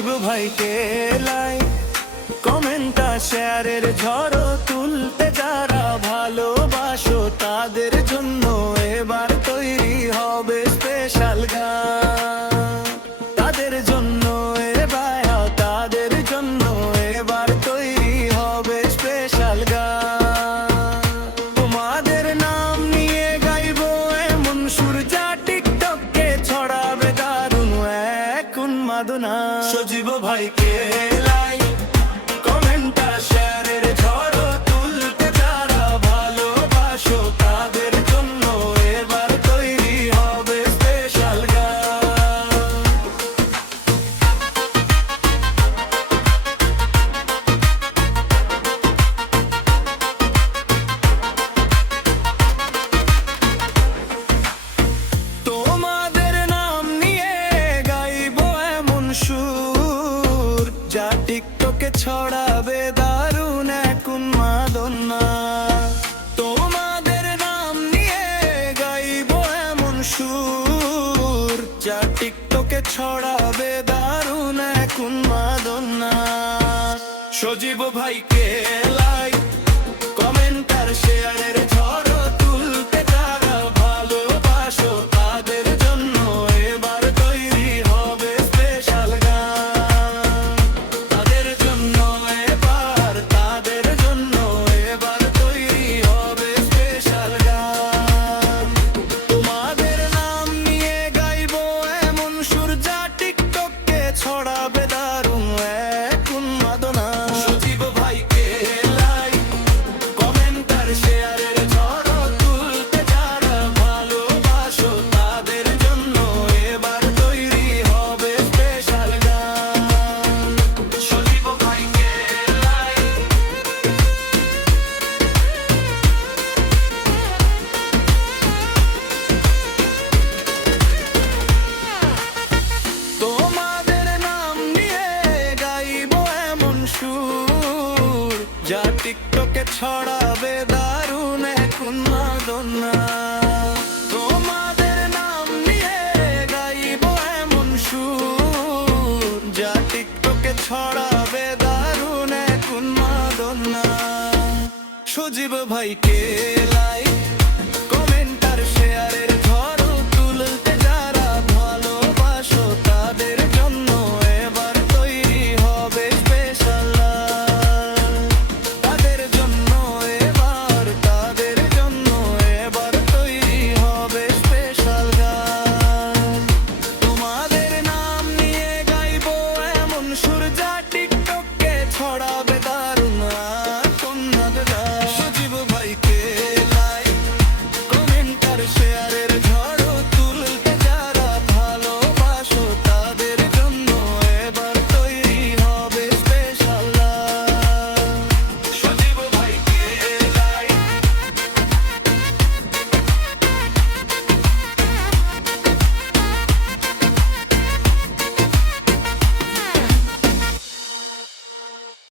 সজীব ভাইকে লাইক কমেন্টটা শেয়ারের ঝড় তুলতে যারা ভালোবাসো তাদের জন্য এবার তৈরি হবে স্পেশাল গান। তাদের জন্য তাদের জন্য এবার তৈরি হবে স্পেশাল গান। তোমাদের নাম নিয়ে গাইবো এমন সুর যা টিকটকে ছড়াবে দারুণ এক উন্মাদনা। সজীব ভাইকে লাইক কমেন্টটা শেয়ারের ঝড় তুলতে যারা ভালোবাসো তাদের জন্য এবার তৈরি হবে স্পেশাল গান। তোমাদের নাম নিয়ে গাইবো এমন সুর যা টিকটকে ছড়াবে দারুণ এক উন্মাদনা। তোমাদের নাম নিয়ে গাইবো এমন সুর যা টিকটকে ছড়াবে দারুণ এক উন্মাদনা। সজীব ভাইকে